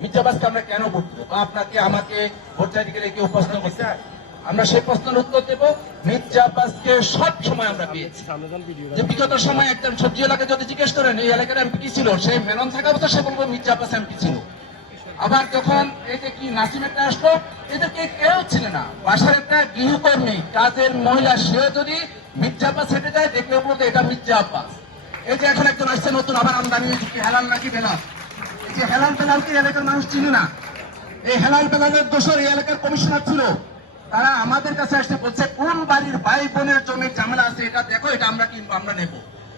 মির্জাবাসকে আমরা কেন ভোট দেবো? বা আপনাকে আমাকে ভোট চাইতে গেলে কেউ প্রশ্ন করছে? আমরা সেই প্রশ্নের উত্তর দেবো মির্জাবাসকে সব সময় আমরা পেয়েছি যে বিগত সময় একজন সবজি এলাকায় যদি জিজ্ঞেস করেন এই এলাকার এমপি কি ছিল? সে মেনন থাকা অবস্থা সে বলব মির্জাবাস এমপি ছিল। আবার যখন যে কি নাসিম একটা আসলো এদেরকে কেউ ছিল না। বাসার একটা গৃহকর্মী কাজের মহিলা সেও যদি মির্জা আব্বাস হেঁটে যায় দেখলে বলতে এটা মির্জা আব্বাস এই যে এখন একজন আসছে নতুন আবার আমদানি হয়েছে কি হেলাল নাকি বেলাল? যে হেলাল বেলাল কি এলাকার মানুষ ছিল না। এই হেলাল বেলালের দোষর এই এলাকার কমিশনার ছিল। তারা আমাদের কাছে আসতে বলছে, কোন বাড়ির ভাই বোনের জমির ঝামেলা আছে এটা দেখো, এটা আমরা কিনবো, আমরা নেব।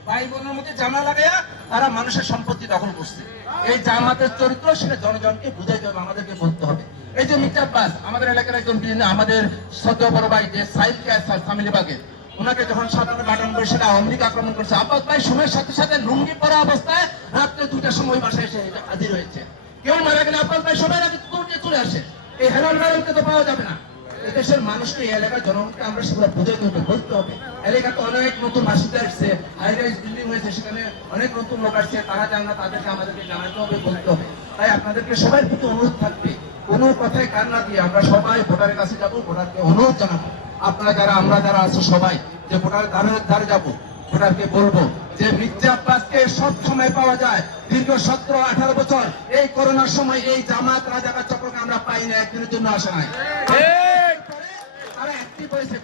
ভাই বোনের মধ্যে জামা লাগাইয়া তারা মানুষের সম্পত্তি দখল করছে। এই জামাতের চরিত্র সেটা জনগণকে বুঝাইতে হবে আমাদেরকে বলতে হবে। এই যে মির্জা আব্বাস, আমাদের এলাকার একজন আমাদের সদ্য বড় ভাই, যে সাইদ ফ্যামিলি বাগের ওনাকে যখন সাধারণ বাটন করে সেটা আওয়ামী লীগ আক্রমণ করছে। আব্বাস ভাই সময়ের সাথে সাথে লুঙ্গি পরা অবস্থায় সময় বাসায় এসে হাজির হয়েছে। কেউ মারা গেলে সময়ের আগে দৌড়ে চলে আসে। এই তো পাওয়া যাবে না। মানুষকে, এই এলাকার জনগণকে আমরা সেগুলো বলতে হবে। এলাকাতে অনেক নতুন এসছে হাই রাইজ বিল্ডিং হয়েছে, সেখানে অনেক নতুন লোক আসছে। তারা তাদেরকে আমাদেরকে জানাতে হবে, বলতে হবে। তাই আপনাদেরকে সবার প্রতি অনুরোধ থাকবে, কোনো কথায় কান না দিয়ে আমরা সবাই ভোটারের কাছে যাব, ভোটারকে অনুরোধ জানাব। আপনারা যারা, আমরা যারা আছি সবাই, যে ভোটার ধারে ধারে যাব ভোটারকে বলব যে মির্জা আব্বাসকে সব সময় পাওয়া যায়। দীর্ঘ সতেরো আঠারো বছর এই করোনার সময় এই জামাত রাজাকার চক্রকে আমরা পাই না একদিনের জন্য আসে নাই। তারা অ্যাক্টিভ হয়েছে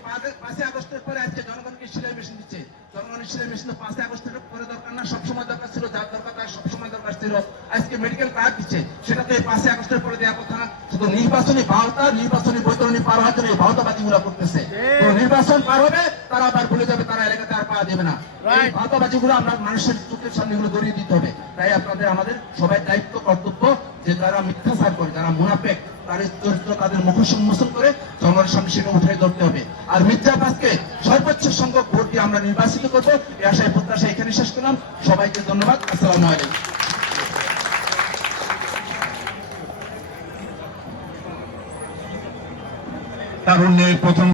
পাঁচই আগস্টের পরে আজকে জনগণকে সিলাই মেশিন দিচ্ছে। জনগণের সিলাই মেশিন তো পাঁচই আগস্টের পরে দরকার না সবসময় দরকার ছিল যার দরকার তার সবসময় দরকার ছিল। আজকে মেডিকেল কার্ড দিচ্ছে। সেটা তো এই পাঁচই আগস্টের পরে দেওয়ার কথা শুধু নির্বাচনী ভাওতা নির্বাচনী বৈতরণী পার হওয়ার জন্য এই ভাওতাবাদী গুলা করতেছে তো নির্বাচন পার হবে তারা আবার ভুলে যাবে তারা এলাকাতে আর পা দেবে না। এই গুলো আমরা মানুষের চোখের সামনে গুলো দড়িয়ে দিতে হবে। তাই আপনাদের আমাদের সবাই দায়িত্ব কর্তব্য যে তারা মিথ্যাচার করে যারা মুনাফেক তাদের চরিত্র তাদের মুখোশ উন্মোচন করে জনগণের সামনে সেটা উঠে ধরতে হবে। আর মির্জা আব্বাসকে সর্বোচ্চ সংখ্যক ভোট দিয়ে আমরা নির্বাচিত করব। এই আশায় প্রত্যাশা এখানে শেষ করলাম। সবাইকে ধন্যবাদ। আসসালামু আলাইকুম। তারুণ্যের প্রথম